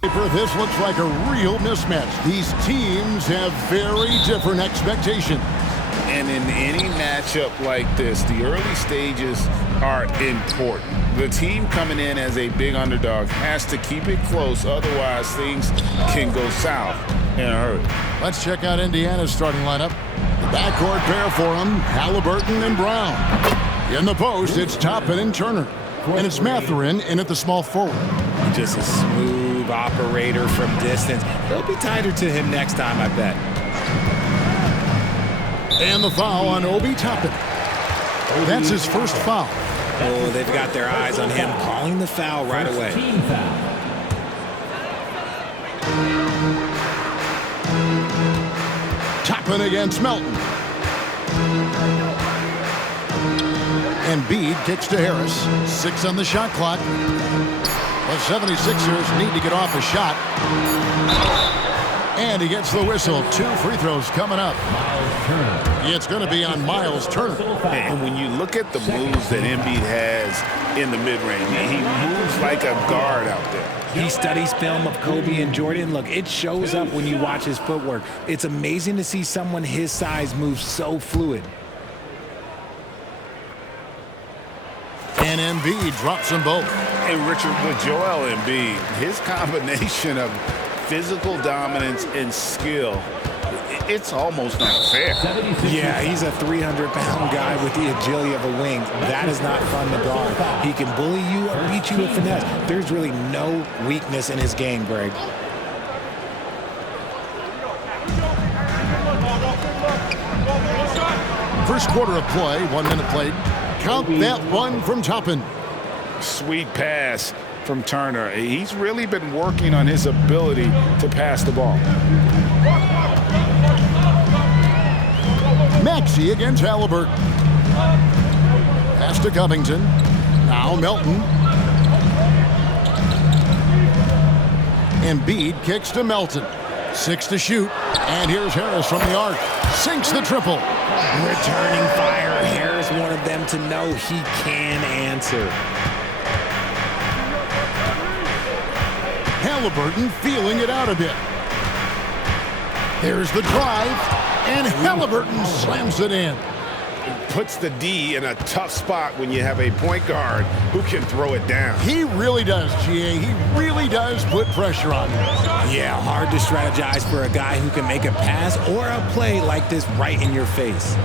This looks like a real mismatch. These teams have very different expectations. And in any matchup like this, the early stages are important. The team coming in as a big underdog has to keep it close, otherwise things can go south in a hurry. Let's check out Indiana's starting lineup. The backcourt pair for them, Haliburton and Brown. In the post, it's Toppin and Turner. And it's Mathurin in at the small forward. Just a smooth operator from distance. They'll be tighter to him next time, I bet. And the foul on Obi Toppin. That's his first foul. Oh, they've got their eyes on him, calling the foul right away. Toppin against Melton. Embid kicks to Harris. 6 on the shot clock. The 76ers need to get off a shot. And he gets the whistle. 2 free throws coming up. It's going to be on Miles Turner. And when you look at the moves that Embid has in the mid-range, he moves like a guard out there. He studies film of Kobe and Jordan. Look, it shows up when you watch his footwork. It's amazing to see someone his size move so fluid. And Embid drops them both. And Richard, with Joel Embid, his combination of physical dominance and skill, it's almost not fair. Yeah, he's a 300-pound guy with the agility of a wing. That is not fun to guard. He can bully you or beat you with finesse. There's really no weakness in his game, Greg. First quarter of play, 1 minute played. Count that one from Toppin. Sweet pass from Turner. He's really been working on his ability to pass the ball. Maxey against Haliburton. Pass to Covington. Now Melton. Embid kicks to Melton. 6 to shoot. And here's Harris from the arc. Sinks the triple. Returning fire. Harris wanted them to know he can answer. Haliburton feeling it out a bit. There's the drive. And Haliburton slams it in. Puts the D in a tough spot when you have a point guard who can throw it down. He really does, GA. He really does put pressure on him. Yeah, hard to strategize for a guy who can make a pass or a play like this right in your face.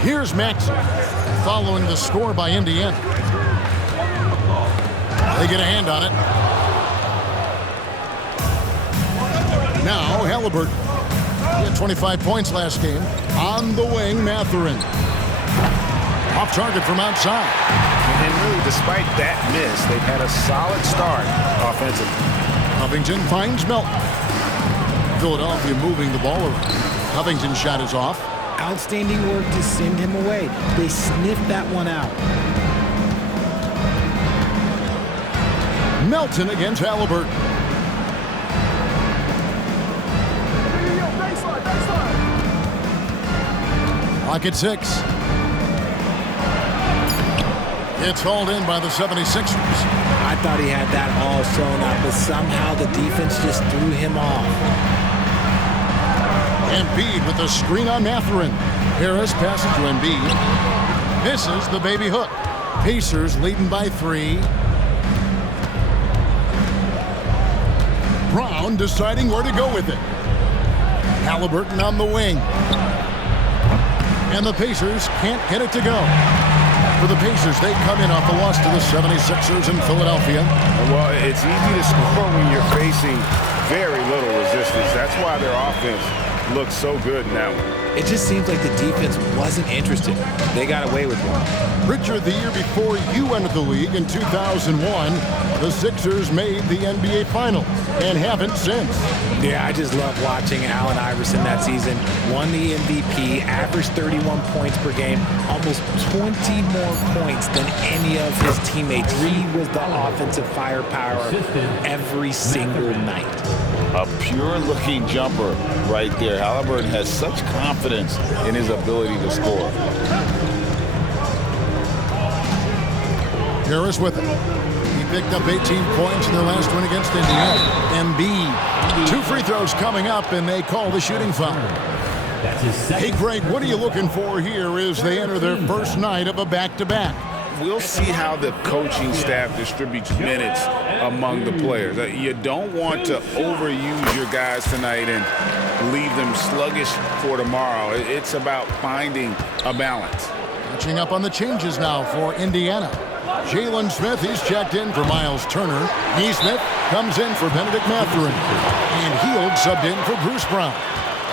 Here's Maxey following the score by Indiana. They get a hand on it. Now Haliburton. He had 25 points last game. On the wing, Mathurin. Off target from outside. And really, despite that miss, they've had a solid start offensively. Covington finds Melton. Philadelphia moving the ball around. Covington's shot is off. Outstanding work to send him away. They sniffed that one out. Melton against Haliburton. Clock at 6. It's hauled in by the 76ers. I thought he had that all sewn up, but somehow the defense just threw him off. Embid with the screen on Mathurin. Harris passes to Embid. Misses the baby hook. Pacers leading by 3. Brown deciding where to go with it. Haliburton on the wing. And the Pacers can't get it to go. For the Pacers, they come in off the loss to the 76ers in Philadelphia. Well, it's easy to score when you're facing very little resistance. That's why their offense looks so good in that one. It just seems like the defense wasn't interested. They got away with one. Richard, the year before you entered the league in 2001, the Sixers made the NBA Finals and haven't since. Yeah, I just love watching Allen Iverson that season. Won the MVP, averaged 31 points per game, almost 20 more points than any of his teammates. He was the offensive firepower every single night. A pure-looking jumper right there. Haliburton has such confidence in his ability to score. Harris with it. He picked up 18 points in their last win against Indiana. Embid. 2 free throws coming up, and they call the shooting foul. Hey, Greg, what are you looking for here as they enter their first night of a back-to-back? We'll see how the coaching staff distributes minutes among the players. You don't want to overuse your guys tonight and leave them sluggish for tomorrow. It's about finding a balance. Catching up on the changes now for Indiana. Jalen Smith, he's checked in for Miles Turner. Neesmith comes in for Benedict Mathurin. And Hield subbed in for Bruce Brown.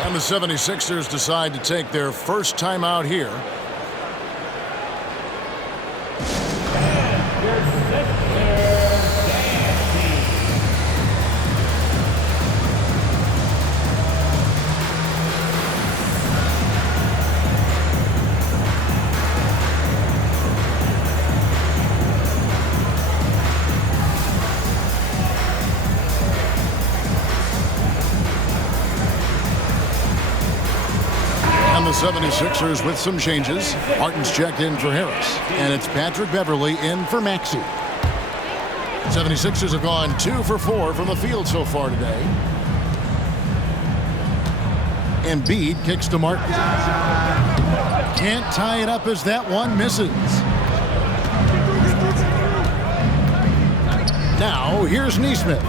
And the 76ers decide to take their first time out here. The 76ers with some changes. Martin's checked in for Harris, and it's Patrick Beverley in for Maxey. 76ers have gone 2 for 4 from the field so far today. Embid kicks to Martin. Can't tie it up as that one misses. Now here's Neesmith.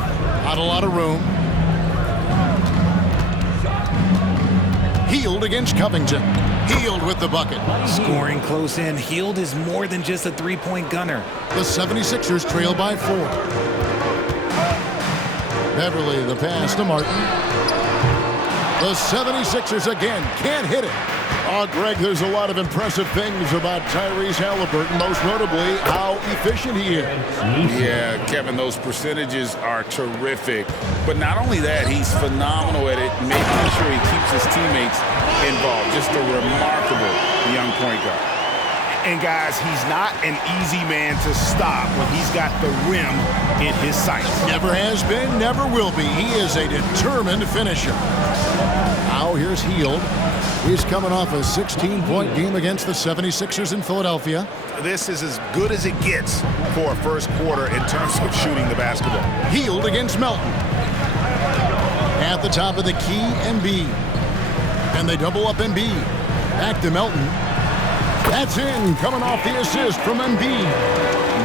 Not a lot of room. Hield against Covington. Hield with the bucket. Scoring close in. Hield is more than just a three-point gunner. The 76ers trail by 4. Beverley the pass to Martin. The 76ers again can't hit it. Oh, Greg, there's a lot of impressive things about Tyrese Haliburton, most notably how efficient he is. Yeah, Kevin, those percentages are terrific. But not only that, he's phenomenal at it, making sure he keeps his teammates involved. Just a remarkable young point guard. And guys, he's not an easy man to stop when he's got the rim in his sights. Never has been, never will be. He is a determined finisher. Now here's Hield. He's coming off a 16-point game against the 76ers in Philadelphia. This is as good as it gets for a first quarter in terms of shooting the basketball. Hield against Melton. At the top of the key, Embid. And they double up Embid. Back to Melton. That's in, coming off the assist from Embid.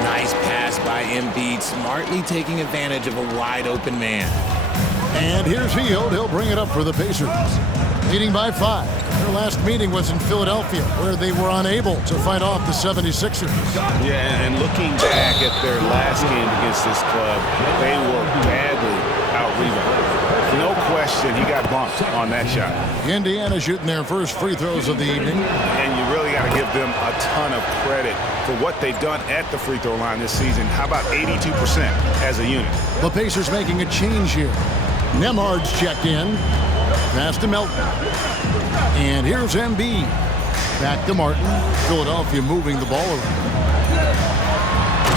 Nice pass by Embid, smartly taking advantage of a wide-open man. And here's Hield. He'll bring it up for the Pacers. Leading by 5. Their last meeting was in Philadelphia, where they were unable to fight off the 76ers. Yeah, and looking back at their last game against this club, they were badly out-rebounded. No question, he got bumped on that shot. Indiana shooting their first free throws of the evening. And you really got to give them a ton of credit for what they've done at the free throw line this season. How about 82% as a unit? The Pacers making a change here. Nemhard's checked in. Pass to Melton. And here's Embid. Back to Martin. Philadelphia moving the ball around.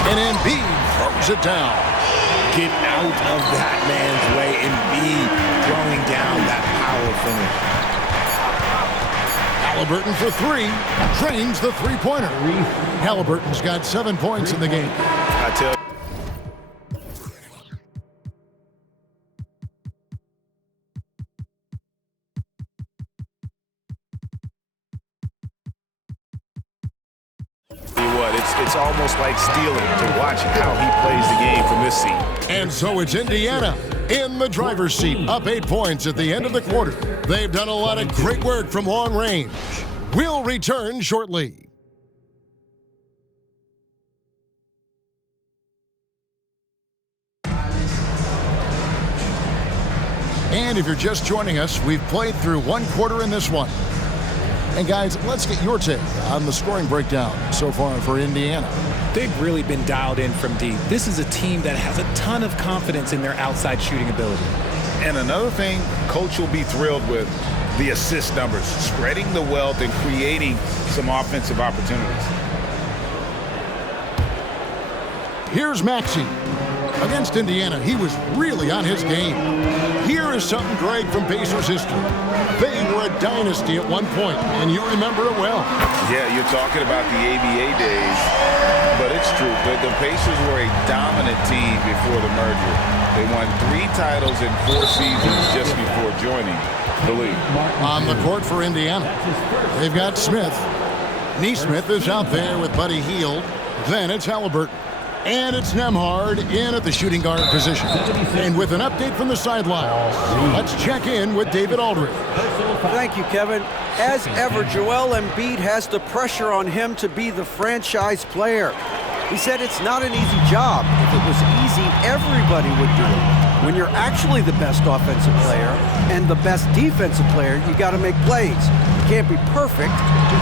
And Embid throws it down. Get out of that man's way. Embid throwing down that power finish. Haliburton for 3. Drains the three-pointer. Haliburton's got 7 points in the game. I tell you. It's almost like stealing to watch how he plays the game from this seat. And so it's Indiana in the driver's seat, up 8 points at the end of the quarter. They've done a lot of great work from long range. We'll return shortly. And if you're just joining us, we've played through 1 quarter in this one. And guys, let's get your take on the scoring breakdown so far for Indiana. They've really been dialed in from deep. This is a team that has a ton of confidence in their outside shooting ability. And another thing Coach will be thrilled with, the assist numbers, spreading the wealth and creating some offensive opportunities. Here's Maxey. Against Indiana, he was really on his game. Here is something great from Pacers history. They were a dynasty at one point, and you remember it well. Yeah, you're talking about the ABA days, but it's true. The Pacers were a dominant team before the merger. They won 3 titles in 4 seasons just before joining the league. On the court for Indiana, they've got Smith. Neesmith is out there with Buddy Hield. Then it's Haliburton. And it's Nembhard in at the shooting guard position. And with an update from the sidelines, let's check in with David Aldridge. Thank you, Kevin. As ever, Joel Embiid has the pressure on him to be the franchise player. He said it's not an easy job. If it was easy, everybody would do it. When you're actually the best offensive player and the best defensive player, you got to make plays. You can't be perfect.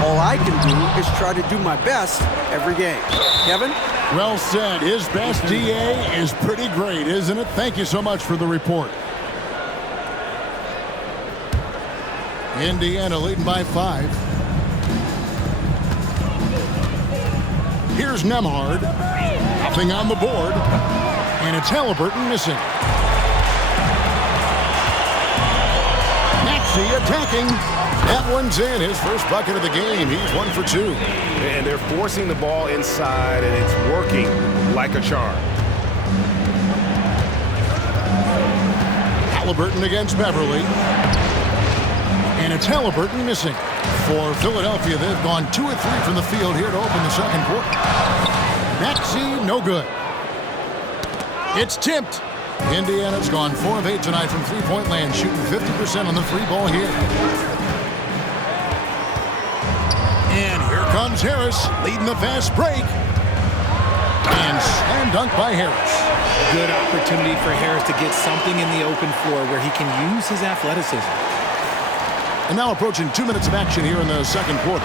All I can do is try to do my best every game. Kevin? Well said. His best DA is pretty great, isn't it? Thank you so much for the report. Indiana leading by 5. Here's Nembhard. Nothing on the board. And it's Haliburton missing. Maxey attacking. That one's in. His first bucket of the game. He's 1 for 2. And they're forcing the ball inside, and it's working like a charm. Haliburton against Beverly. And it's Haliburton missing. For Philadelphia, they've gone 2 of 3 from the field here to open the second quarter. Maxey, no good. It's tipped. Indiana's gone 4 of 8 tonight from three-point land, shooting 50% on the free ball here. And here comes Harris, leading the fast break. And slam dunk by Harris. Good opportunity for Harris to get something in the open floor where he can use his athleticism. And now approaching 2 minutes of action here in the second quarter.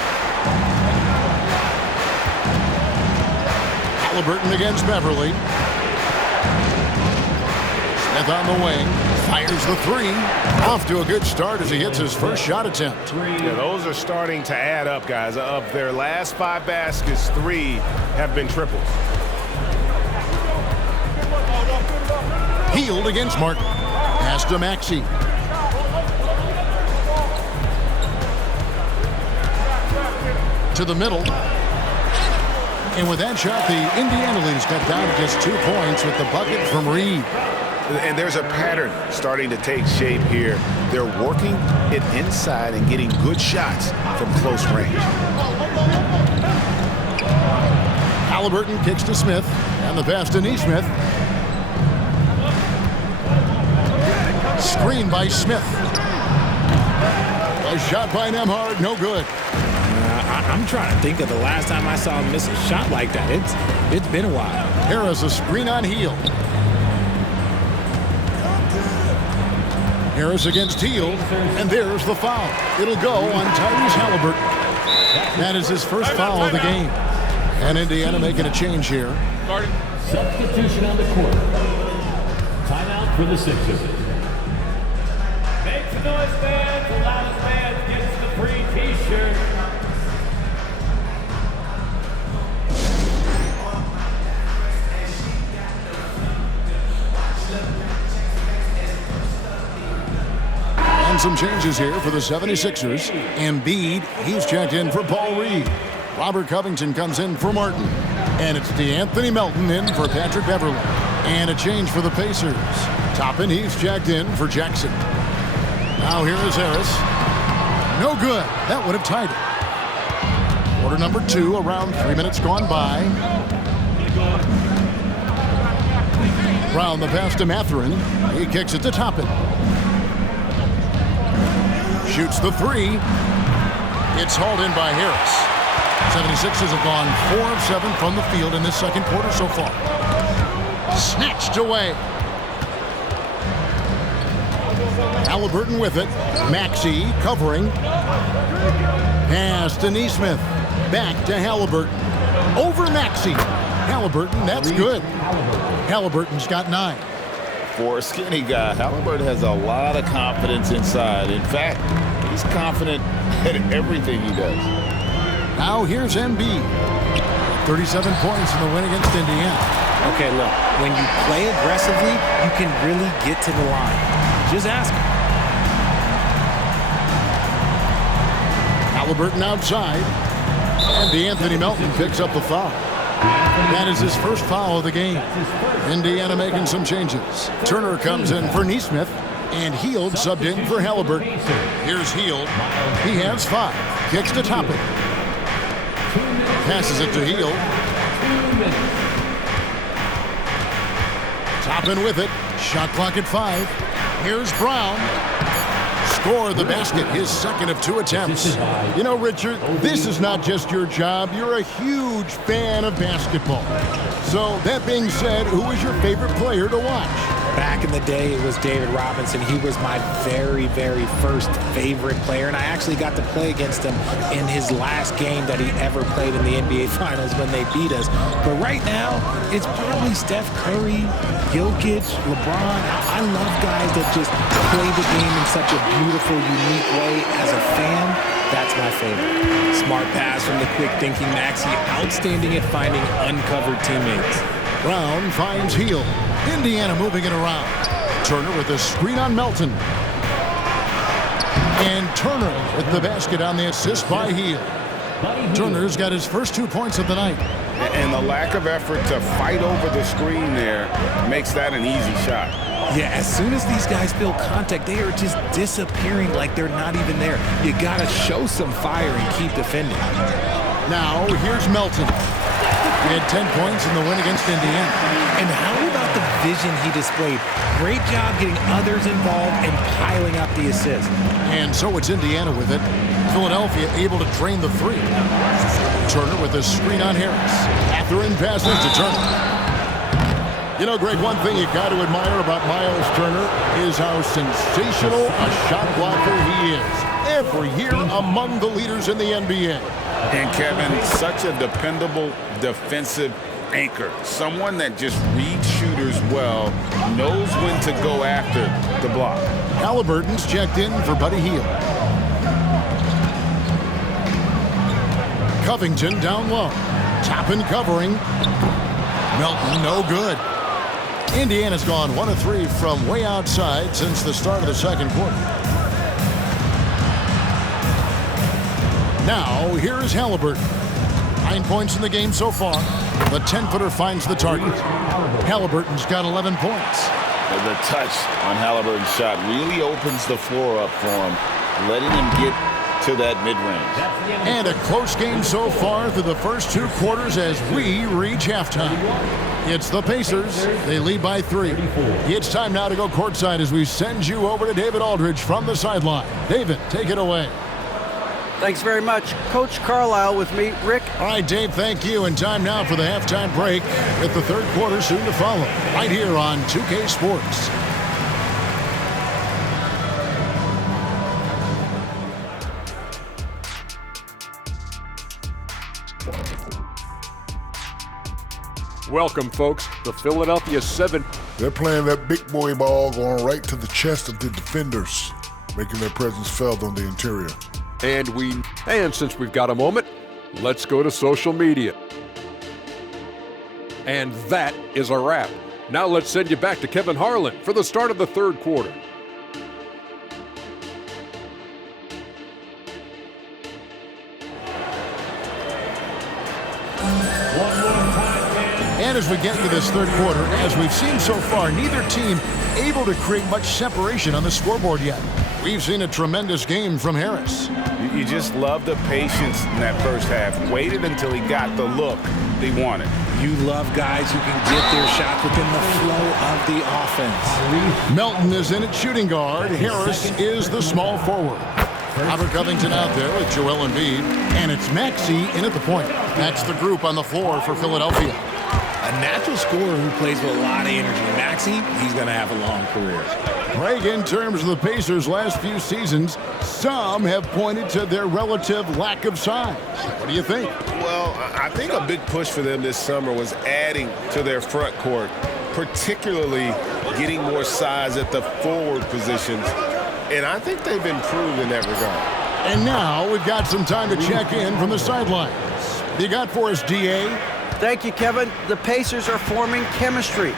Haliburton against Beverly. Smith on the wing. Fires the 3. Off to a good start as he hits his first shot attempt. Yeah, those are starting to add up, guys. Of their last 5 baskets, 3 have been triples. Hield against Martin. Pass to Maxey. To the middle. And with that shot, the Indiana lead has cut down to just 2 points with the bucket from Reed. And there's a pattern starting to take shape here. They're working it inside and getting good shots from close range. Haliburton kicks to Smith. And the pass to Neesmith. Screen by Smith. A shot by Nembhard, no good. I'm trying to think of the last time I saw him miss a shot like that. It's been a while. Harris a screen on Hield. Harris against Hield, and there's the foul. It'll go on Tyrese Haliburton. That is his first foul of the game. And Indiana making a change here. Substitution on the court. Timeout for the Sixers. Make some noise, fans. The loudest man gets the free T-shirt. And some changes here for the 76ers. Embid, he's checked in for Paul Reed. Robert Covington comes in for Martin. And it's DeAnthony Melton in for Patrick Beverly. And a change for the Pacers. Toppin, he's checked in for Jackson. Now here is Harris. No good. That would have tied it. Quarter number 2, around 3 minutes gone by. Brown the pass to Mathurin. He kicks it to Toppin. Shoots the 3. It's hauled in by Harris. 76ers have gone 4 of 7 from the field in this second quarter so far. Snatched away. Haliburton with it. Maxey covering. Pass to Neesmith. Back to Haliburton. Over Maxey. Haliburton, that's good. Haliburton's got 9. For a skinny guy, Haliburton has a lot of confidence inside. In fact, he's confident at everything he does. Now here's Embid. 37 points in the win against Indiana. Okay, look, when you play aggressively, you can really get to the line. Just ask him. Haliburton outside. And DeAnthony Melton picks up the foul. That is his first foul of the game. Indiana making some changes. Turner comes in for Neesmith, and Hield subbed in for Haliburton. Here's Hield. He has 5. Kicks to Toppin. Passes it to Hield. Toppin with it. Shot clock at 5. Here's Brown. Score the basket, his second of 2 attempts. You know, Richard, this is not just your job. You're a huge fan of basketball. So, that being said, who is your favorite player to watch? Back in the day, it was David Robinson. He was my very, very first favorite player, and I actually got to play against him in his last game that he ever played in the NBA Finals when they beat us. But right now, it's probably Steph Curry, Jokic, LeBron. I love guys that just play the game in such a beautiful, unique way. As a fan, that's my favorite. Smart pass from the quick-thinking Maxey. Outstanding at finding uncovered teammates. Brown finds Hield. Indiana moving it around. Turner with a screen on Melton. And Turner with the basket on the assist by Hield. Turner's got his first 2 points of the night. And the lack of effort to fight over the screen there makes that an easy shot. Yeah, as soon as these guys feel contact, they are just disappearing like they're not even there. You got to show some fire and keep defending. Now, here's Melton. He had 10 points in the win against Indiana. And how about the vision he displayed? Great job getting others involved and piling up the assist. And so it's Indiana with it. Philadelphia able to drain the 3. Turner with a screen on Harris. Catherine passes to Turner. You know, Greg, one thing you got to admire about Miles Turner is how sensational a shot blocker he is. Every year among the leaders in the NBA. And Kevin, such a dependable defensive anchor. Someone that just reads shooters well, knows when to go after the block. Haliburton's checked in for Buddy Hield. Covington down low. Toppin covering. Melton no good. Indiana's gone 1 of 3 from way outside since the start of the second quarter. Now, here is Haliburton. 9 points in the game so far. The 10-footer finds the target. Haliburton's got 11 points. The touch on Haliburton's shot really opens the floor up for him, letting him get to that mid-range. And a close game so far through the first 2 quarters as we reach halftime. It's the Pacers. They lead by 3. It's time now to go courtside as we send you over to David Aldridge from the sideline. David, take it away. Thanks very much. Coach Carlisle with me. Rick? All right, Dave, thank you. And time now for the halftime break with the third quarter soon to follow. Right here on 2K Sports. Welcome, folks. The Philadelphia 7. They're playing that big boy ball going right to the chest of the defenders, making their presence felt on the interior. And since we've got a moment, let's go to social media. And that is a wrap. Now let's send you back to Kevin Harlan for the start of the third quarter. And as we get into this third quarter, as we've seen so far, neither team able to create much separation on the scoreboard yet. We've seen a tremendous game from Harris. You just love the patience in that first half. Waited until he got the look they wanted. You love guys who can get their shot within the flow of the offense. Melton is in at shooting guard. Harris is the small forward. Robert Covington out there with Joel Embid. And it's Maxey in at the point. That's the group on the floor for Philadelphia. A natural scorer who plays with a lot of energy. Maxey, he's going to have a long career. Greg, in terms of the Pacers' last few seasons, some have pointed to their relative lack of size. What do you think? Well, I think a big push for them this summer was adding to their front court, particularly getting more size at the forward positions. And I think they've improved in that regard. And now we've got some time to check in from the sidelines. You got for us, DA? Thank you, Kevin. The Pacers are forming chemistry.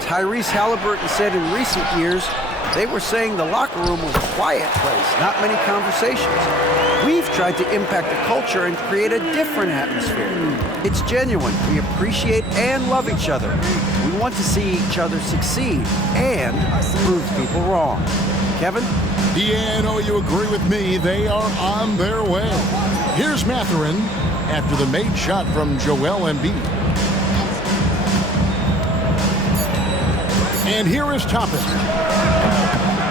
Tyrese Haliburton said in recent years, they were saying the locker room was a quiet place, not many conversations. We've tried to impact the culture and create a different atmosphere. It's genuine. We appreciate and love each other. We want to see each other succeed and prove people wrong. Kevin? Yeah, I know you agree with me. They are on their way. Here's Mathurin after the made shot from Joel Embid. And here is Toppin.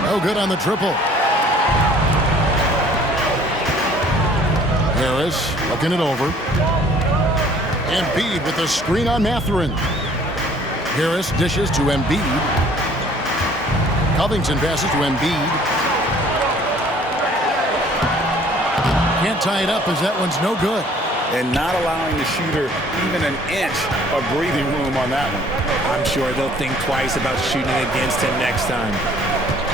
No good on the triple. Harris looking it over. Embid with a screen on Mathurin. Harris dishes to Embid. Covington passes to Embid. Can't tie it up as that one's no good. And not allowing the shooter even an inch of breathing room on that one. I'm sure they'll think twice about shooting against him next time.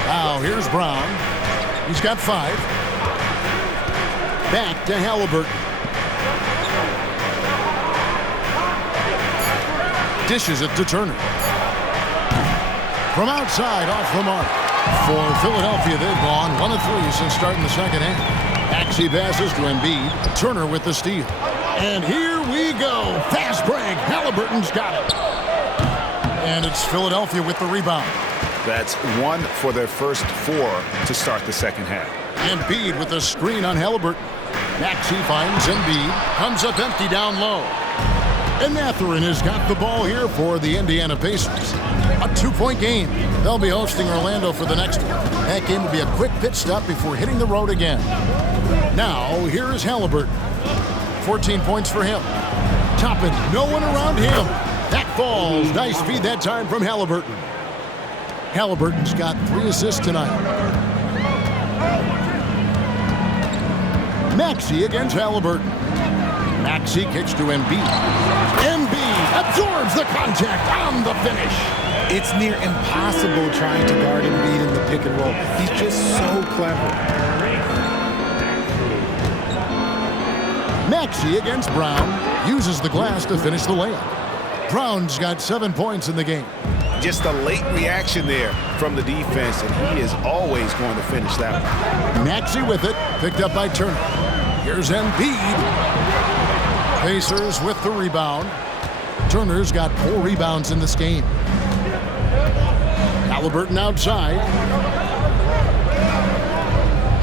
Now, here's Brown. He's got 5. Back to Haliburton. Dishes it to Turner. From outside, off the mark. For Philadelphia, they've gone 1 of 3 since starting the second half. Maxey passes to Embid. Turner with the steal. And here we go. Fast break. Haliburton's got it. And it's Philadelphia with the rebound. That's 1 for their first 4 to start the second half. Embid with the screen on Haliburton. Maxey finds Embid. Comes up empty down low. And Mathurin has got the ball here for the Indiana Pacers. A 2-point game. They'll be hosting Orlando for the next one. That game will be a quick pit stop before hitting the road again. Now, here is Haliburton. 14 points for him. Toppin, no one around him. That falls. Nice feed that time from Haliburton. Haliburton's got 3 assists tonight. Maxey against Haliburton. Maxey kicks to Embid. Embid absorbs the contact on the finish. It's near impossible trying to guard Embid in the pick and roll. He's just so clever. Maxey against Brown. Uses the glass to finish the layup. Brown's got 7 points in the game. Just a late reaction there from the defense, and he is always going to finish that one. Maxey with it, picked up by Turner. Here's Embid. Pacers with the rebound. Turner's got 4 rebounds in this game. Haliburton outside.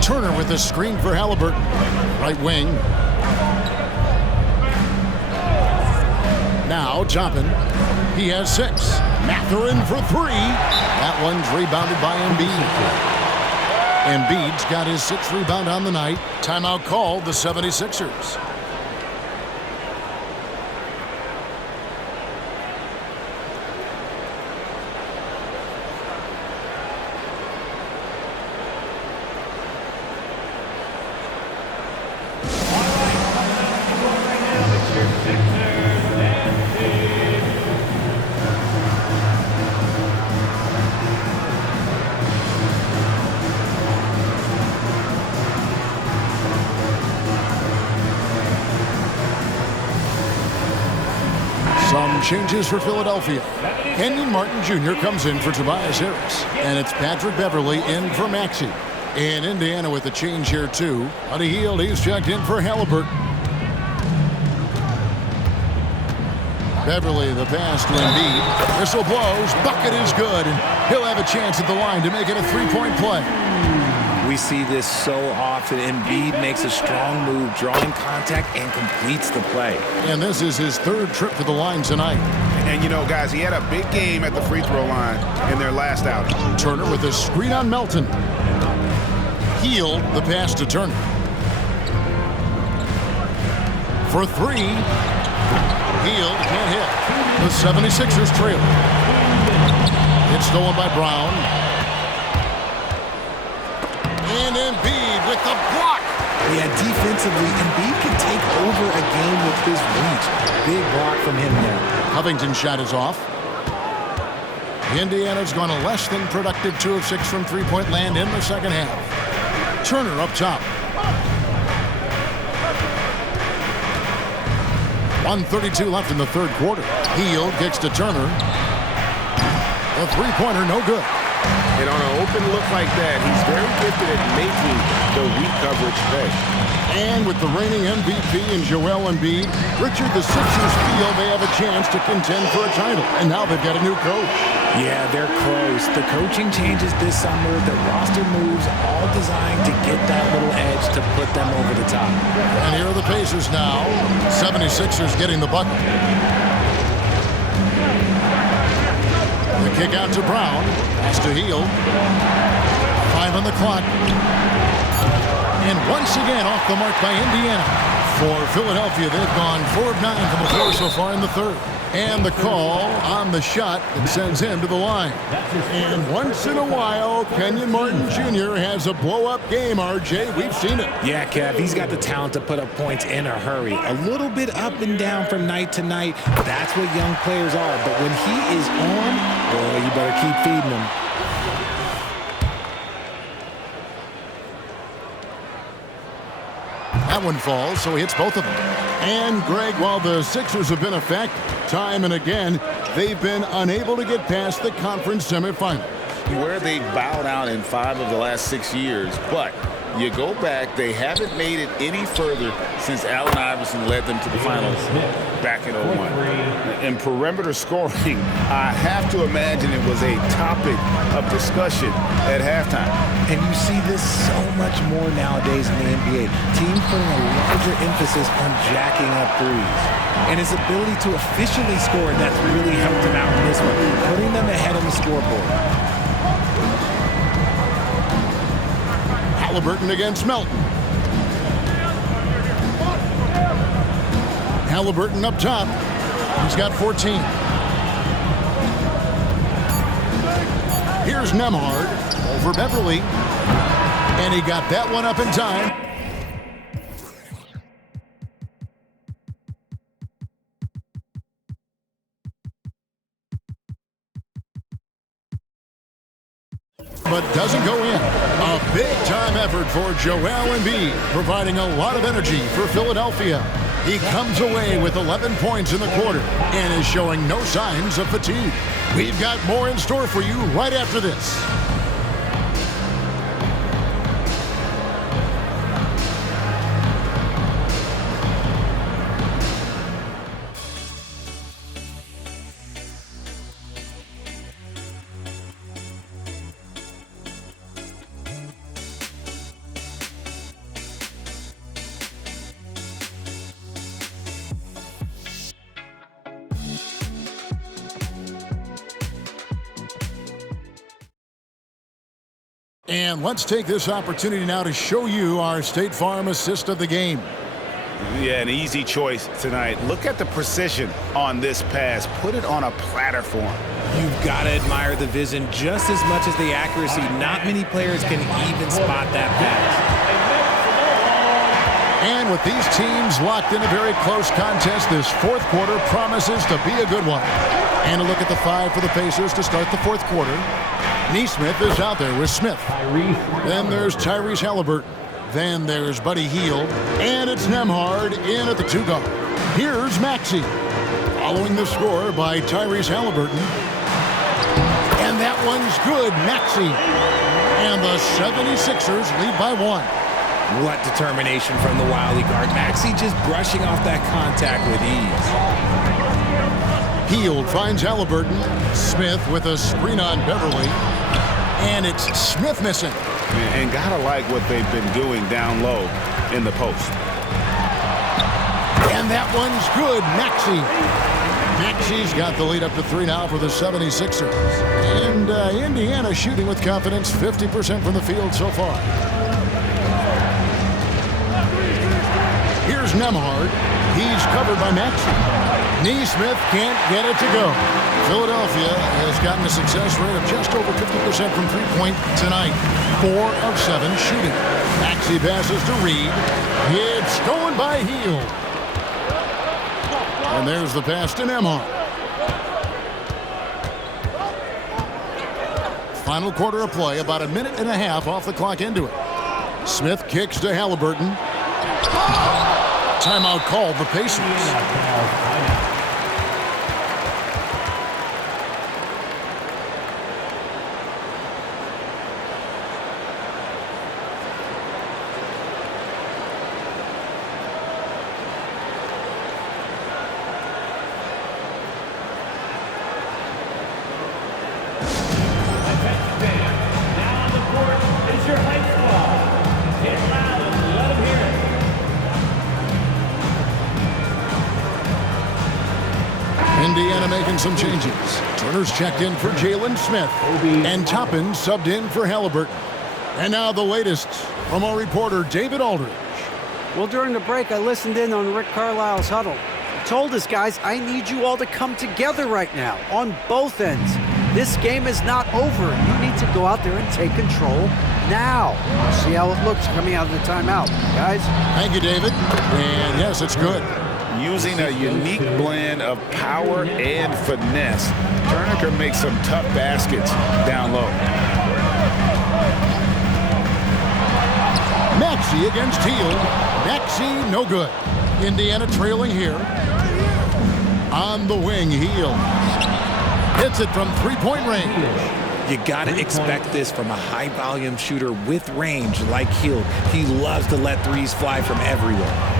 Turner with the screen for Haliburton. Right wing. Now Toppin. He has 6. Mathurin for 3. That one's rebounded by Embid. Embiid's got his 6th rebound on the night. Timeout called the 76ers. Some changes for Philadelphia. Kenyon Martin Jr. comes in for Tobias Harris. And it's Patrick Beverley in for Maxey. In Indiana with a change here too. Buddy Hield, he's checked in for Haliburton. Beverley, the pass to Embid. Whistle blows, bucket is good, and he'll have a chance at the line to make it a 3-point play. We see this so often. Embid makes a strong move, drawing contact, and completes the play. And this is his 3rd trip to the line tonight. And you know, guys, he had a big game at the free throw line in their last outing. Turner with a screen on Melton. Hield the pass to Turner. For 3. Hield can't hit. The 76ers trail. It's stolen by Brown. And Embid with the block. Yeah, defensively, Embid can take over a game with his reach. Big block from him there. Covington's shot is off. Indiana's gone a less than productive 2 of 6 from three-point land in the second half. Turner up top. 1:32 left in the third quarter. Hield kicks to Turner. The three-pointer, no good. And on an open look like that, he's very gifted at making the weak coverage pay. And with the reigning MVP in Joel Embid, Richard, the Sixers feel they have a chance to contend for a title. And now they've got a new coach. Yeah, they're close. The coaching changes this summer, the roster moves, all designed to get that little edge to put them over the top. And here are the Pacers now. 76ers getting the bucket. The kick out to Brown. Pass to Hield. 5 on the clock. And once again off the mark by Indiana. For Philadelphia, they've gone 4 of 9 from the floor so far in the third. And the call on the shot that sends him to the line. And once in a while, Kenyon Martin Jr. has a blow-up game, RJ. We've seen it. Yeah, Kev, he's got the talent to put up points in a hurry. A little bit up and down from night to night. That's what young players are. But when he is on, well, you better keep feeding him. That one falls, so he hits both of them. And, Greg, while the Sixers have been a factor time and again, they've been unable to get past the conference semifinals. Where they bowed out in 5 of the last 6 years, but you go back, they haven't made it any further since Allen Iverson led them to the finals back in 01. And perimeter scoring, I have to imagine it was a topic of discussion at halftime. And you see this so much more nowadays in the NBA. Teams putting a larger emphasis on jacking up threes. And his ability to efficiently score, that's really helped him out in this one, putting them ahead on the scoreboard. Haliburton against Melton. Haliburton up top. He's got 14. Here's Nembhard over Beverly. And he got that one up in time. But doesn't go in. A big-time effort for Joel Embid, providing a lot of energy for Philadelphia. He comes away with 11 points in the quarter and is showing no signs of fatigue. We've got more in store for you right after this. And let's take this opportunity now to show you our State Farm assist of the game. Yeah, an easy choice tonight. Look at the precision on this pass. Put it on a platter for him. You've got to admire the vision just as much as the accuracy. Not many players can even spot that pass. And with these teams locked in a very close contest, this fourth quarter promises to be a good one. And a look at the 5 for the Pacers to start the fourth quarter. Neesmith is out there with Smith. Then there's Tyrese Haliburton. Then there's Buddy Hield. And it's Nembhard in at the 2 guard. Here's Maxey. Following the score by Tyrese Haliburton. And that one's good, Maxey. And the 76ers lead by 1. What determination from the wily guard. Maxey just brushing off that contact with ease. Hield finds Haliburton. Smith with a screen on Beverly. And it's Smith missing. And gotta like what they've been doing down low in the post. And that one's good, Maxey. Maxey's got the lead up to 3 now for the 76ers. And Indiana shooting with confidence, 50% from the field so far. Here's Nembhard. He's covered by Maxey. Neesmith can't get it to go. Philadelphia has gotten a success rate of just over 50% from three-point tonight. 4 of 7 shooting. Maxey passes to Reed. It's stolen by Hield. And there's the pass to Nembhard. Final quarter of play, about a minute and a half off the clock into it. Smith kicks to Haliburton. Timeout called the Pacers. Indiana making some changes. Turner's checked in for Jalen Smith. And Toppin subbed in for Haliburton. And now the latest from our reporter, David Aldridge. Well, during the break, I listened in on Rick Carlisle's huddle. He told us, guys, I need you all to come together right now on both ends. This game is not over. You need to go out there and take control now. We'll see how it looks coming out of the timeout, guys. Thank you, David. And yes, it's good. Using a unique blend of power and finesse, Turner can make some tough baskets down low. Maxey against Hield. Maxey, no good. Indiana trailing here. On the wing, Hield. Hits it from three-point range. You got to expect this from a high-volume shooter with range like Hield. He loves to let threes fly from everywhere.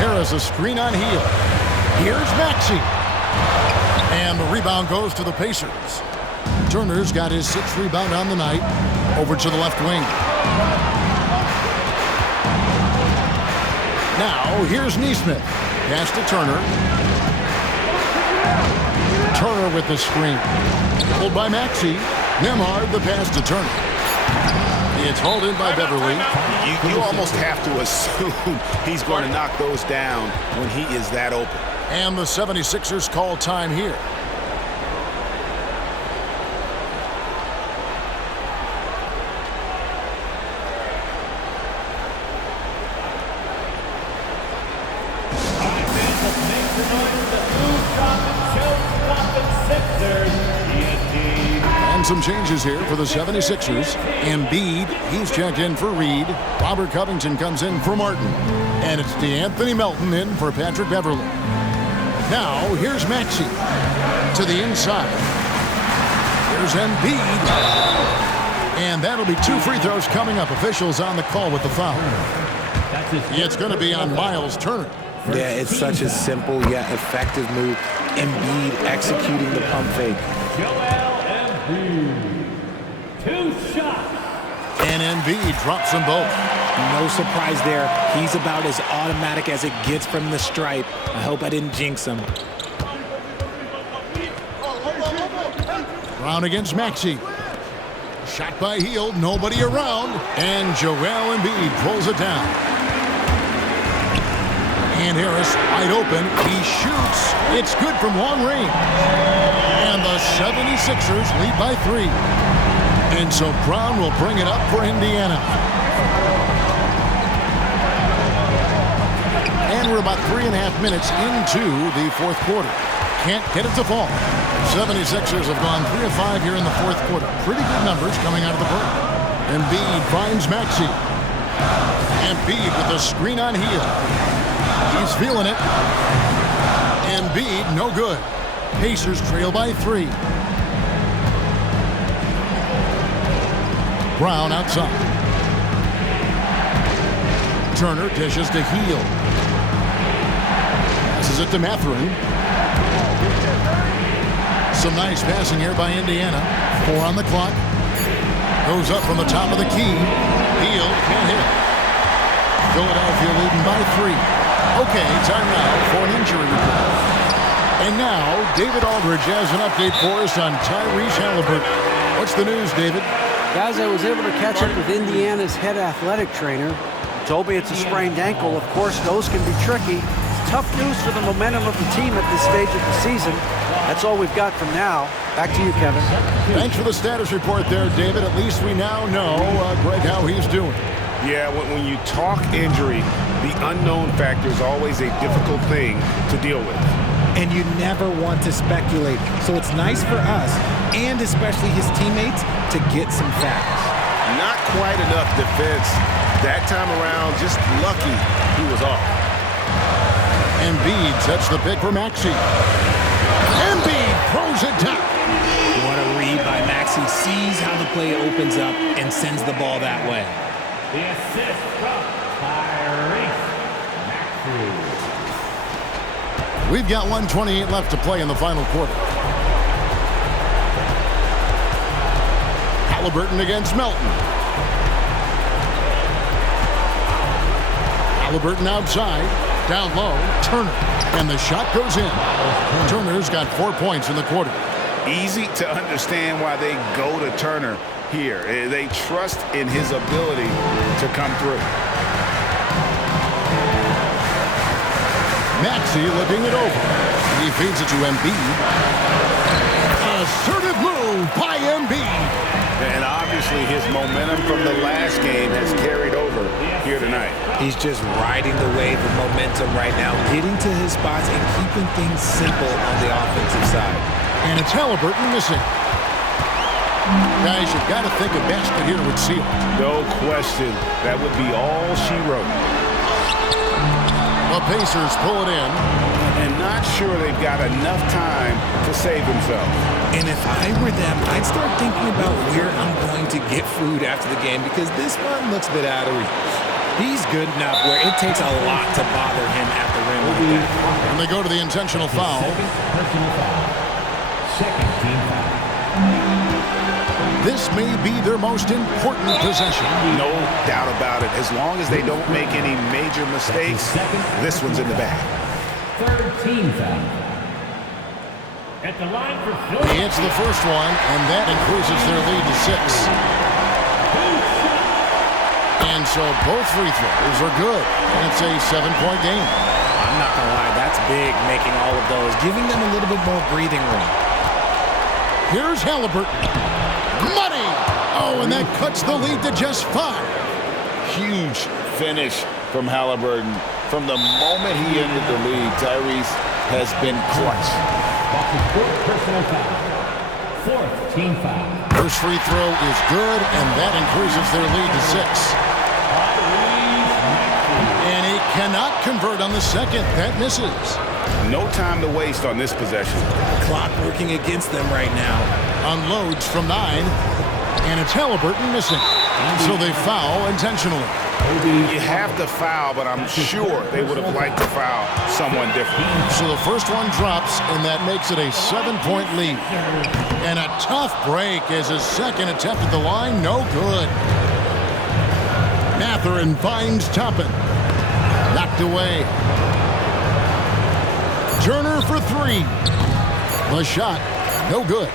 Harris a screen on Hield. Here's Maxey. And the rebound goes to the Pacers. Turner's got his 6th rebound on the night. Over to the left wing. Now, here's Nesmith. Pass to Turner. Turner with the screen. Pulled by Maxey. Nembhard the pass to Turner. It's hauled in by Beverly. You almost have to assume he's going to knock those down when he is that open. And the 76ers call time here. Some changes here for the 76ers. Embid, he's checked in for Reed. Robert Covington comes in for Martin. And it's DeAnthony Melton in for Patrick Beverly. Now, here's Maxey to the inside. Here's Embid. And that'll be 2 free throws coming up. Officials on the call with the foul. It's going to be on Miles Turner. Yeah, it's such a simple yet effective move. Embid executing the pump fake. 2 shots. And Embid drops them both. No surprise there. He's about as automatic as it gets from the stripe. I hope I didn't jinx him. Brown against Maxey. Shot by Hield, nobody around. And Joel Embid pulls it down. And Harris wide open. He shoots. It's good from long range. And the 76ers lead by 3. And so Brown will bring it up for Indiana. And we're about 3.5 minutes into the 4th quarter. Can't get it to fall. 76ers have gone 3 of 5 here in the 4th quarter. Pretty good numbers coming out of the break. Embid finds Maxey. Embid with the screen on Hield. He's feeling it. Embid, no good. Pacers trail by 3. Brown outside. Turner dishes to Hield. Passes it to Mathurin. Some nice passing here by Indiana. 4 on the clock. Goes up from the top of the key. Hield can't hit. Philadelphia leading by 3. Okay, timeout for an injury report. And now, David Aldridge has an update for us on Tyrese Haliburton. What's the news, David? Guys, I was able to catch up with Indiana's head athletic trainer. He told me it's a sprained ankle. Of course, those can be tricky. It's tough news for the momentum of the team at this stage of the season. That's all we've got from now. Back to you, Kevin. Thanks for the status report there, David. At least we now know, Greg, how he's doing. Yeah, when you talk injury, the unknown factor is always a difficult thing to deal with. And you never want to speculate. So it's nice for us, and especially his teammates, to get some facts. Not quite enough defense That time around, just lucky he was off. Embid sets the pick for Maxey. Embid throws it down. What a read by Maxey. Sees how the play opens up and sends the ball that way. The assist from Tyrese Maxey. We've got 1:28 left to play in the final quarter. Haliburton against Melton. Haliburton outside, down low, Turner, and the shot goes in. Turner's got 4 points in the quarter. Easy to understand why they go to Turner here. They trust in his ability to come through. Maxey looking it over. He feeds it to Embid. Assertive move by Embid. And obviously his momentum from the last game has carried over here tonight. He's just riding the wave of momentum right now, getting to his spots and keeping things simple on the offensive side. And it's Haliburton missing. Guys, you've got to think a basket here would seal it. No question. That would be all she wrote. The Pacers pull it in. And not sure they've got enough time to save themselves. And if I were them, I'd start thinking about where I'm going to get food after the game because this one looks a bit out of reach. He's good enough where it takes a lot to bother him at the rim like that. And they go to the intentional foul. Second team foul. This may be their most important possession. No doubt about it. As long as they don't make any major mistakes, this one's in the bag. Third team foul. At the line for Philly. He hits the first one, and that increases their lead to 6. And so both free throws are good, and it's a 7-point game. I'm not going to lie, that's big, making all of those, giving them a little bit more breathing room. Here's Haliburton. Money! Oh, and that cuts the lead to just 5. Huge finish from Haliburton. From the moment he entered the league, Tyrese has been clutch. That's his fourth personal foul. Fourth team foul. First free throw is good, and that increases their lead to 6. And he cannot convert on the second. That misses. No time to waste on this possession. Clock working against them right now. Unloads from 9, and it's Haliburton missing. So they foul intentionally. You have to foul, but I'm sure they would have liked to foul someone different. So the first one drops, and that makes it a 7-point lead. And a tough break as his second attempt at the line, no good. Mathurin finds Toppin. Knocked away. Turner for 3. The shot, no good.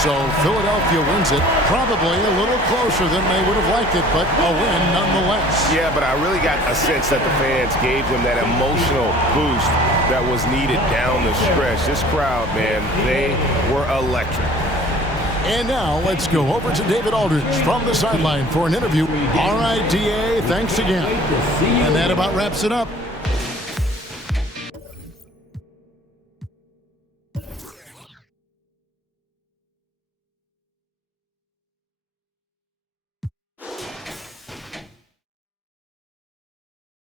So Philadelphia wins it, probably a little closer than they would have liked it, but a win nonetheless. Yeah, but I really got a sense that the fans gave them that emotional boost that was needed down the stretch. This crowd, man, they were electric. And now let's go over to David Aldridge from the sideline for an interview. All right, DA, thanks again. And that about wraps it up.